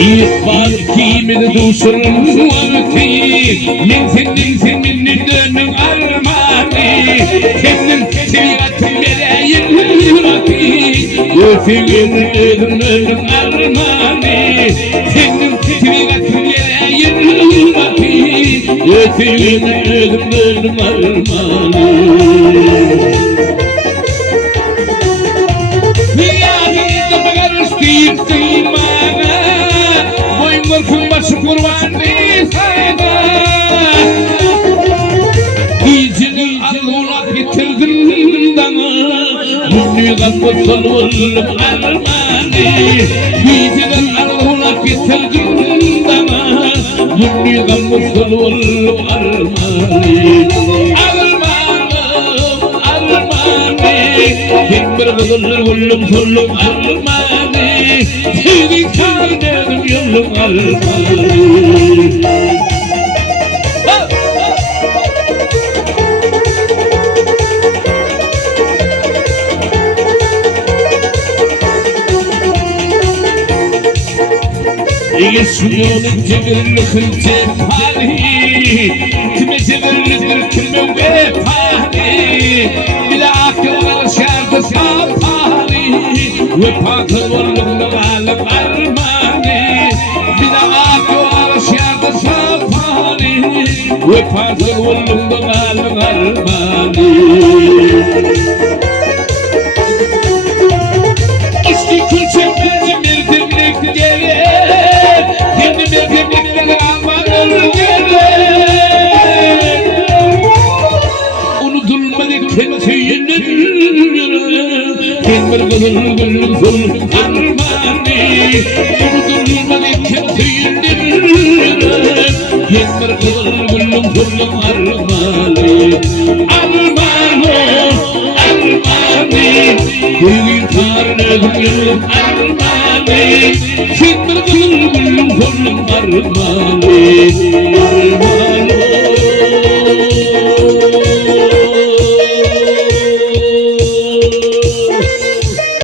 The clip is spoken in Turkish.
İkbal kimini duşurun vakti Men senin dönüm armani Senin seviyatın vereyim vakti Senin ölüm armani Senin seviyatın vereyim vakti Senin ölüm armani Niyazında bakarız deyip kıymana Boyun korkum başı kurban sana İyicinin alğına bitirdim dana Münnüğden kurtul oldum armani İyicinin alğına bitirdim dana Münnüğden kurtul oldum armani Ben bir kızılır oldum sollum armani Seni tanıdım yolum armani Yaşıyorum cebirlikin cephali Kime cebirlidir kime vefali Bir akıllar şarkı sapali Vefakıl oldum da alım armani Bir akıllar şarkı sapali Vefakıl oldum da alım armani İşte külçemden mirdirlik gelir Kendi mirdirlikleri amanır gelir Unutulmadı kendisinin Kendi kızıl gülüm sollum armani Unutulmadı kendisinin Kendi kızıl gülüm sollum armani Armani Bugün tanrım yolum armani Kendi kızıl gülüm sollum armani